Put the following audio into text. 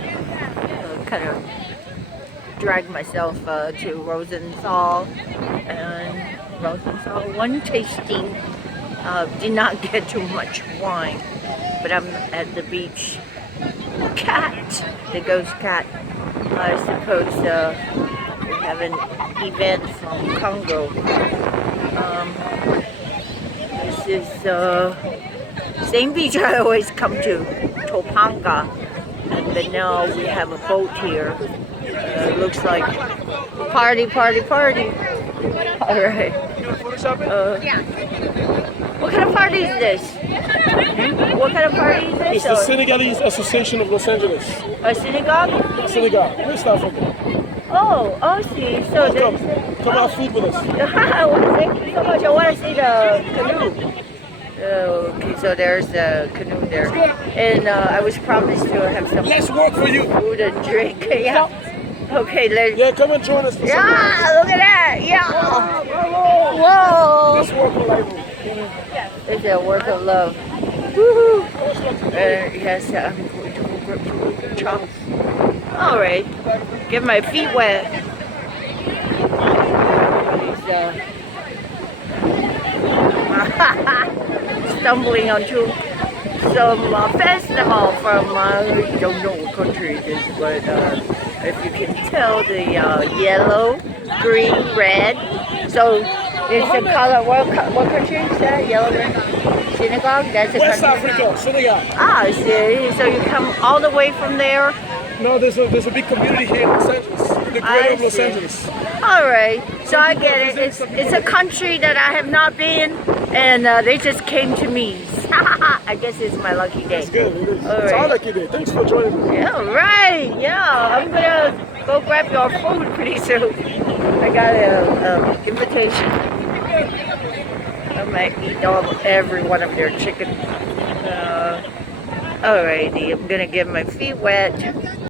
to kind of drag myself to Rosenthal, and Rosenthal one tasting. Did not get too much wine, but I'm at the beach. Cat, the ghost cat. I suppose we have an event from Congo. This is same beach I always come to, Topanga, but now we have a boat here. Looks like party. All right. What kind of party is this? What kind of party is this? It's the Senegalese Association of Los Angeles. A synagogue? Senegal, West Africa. Oh, I see. So Come have food with us. well, thank you so much. I want to see the canoe. Okay, so there's the canoe there. And I was promised to have some Let's work for you. food and drink. Yeah. Okay, let's. Yeah, come and join us. For Yeah, look at that. Yeah. Whoa. Let's work for life. It's a work of love. Woohoo. Yes, I'm going to go grab some chops. All right. Get my feet wet. Stumbling onto some festival from I don't know what country it is, but if you can tell, the yellow, green, red. So it's the color. What country is that? Yellow, red. Synagogue. That's a West country. Africa, Senegal. Ah, see. So you come all the way from there. No, there's a big community here in Los Angeles, in the greater Los Angeles. All right, so I get it. It's a country that I have not been, and they just came to me. I guess it's my lucky day. It's good. It is. All It's right. our lucky day. Thanks for joining me. Yeah, right. Yeah, I'm gonna go grab your food pretty soon. I got an invitation. I might eat every one of their chicken. Alrighty, I'm gonna get my feet wet.